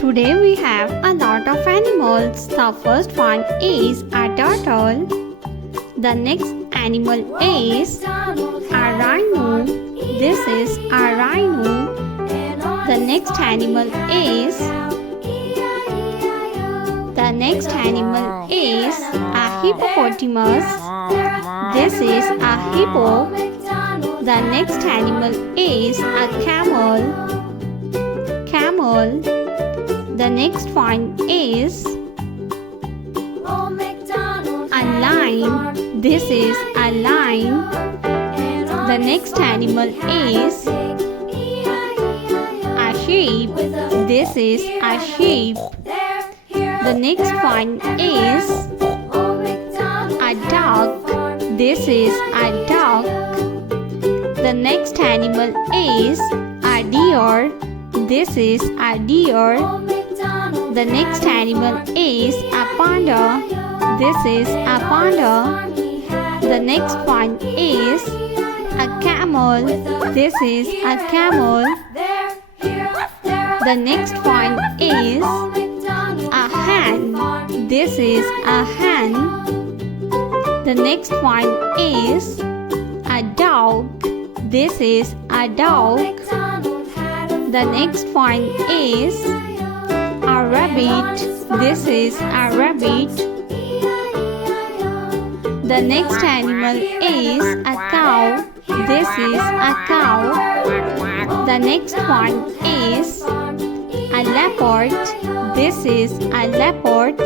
Today we have a lot of animals. The first one is a turtle. The next animal is a rhino. This is a rhino. The next animal is a hippopotamus. This is a hippo. The next animal is a camel. The next one is a lion. This is a lion. The next animal is a sheep. This is a sheep. The next one is a dog. This is a dog. The next animal is a deer. This is a deer. The next animal is a panda. This is a panda. The next one is a camel. This is a camel. The next one is a hen. This is a hen. The next one is a dog. This is a dog. The next one is a rabbit. This is a rabbit. The next animal is a cow. This is a cow. The next one is a leopard. This is a leopard.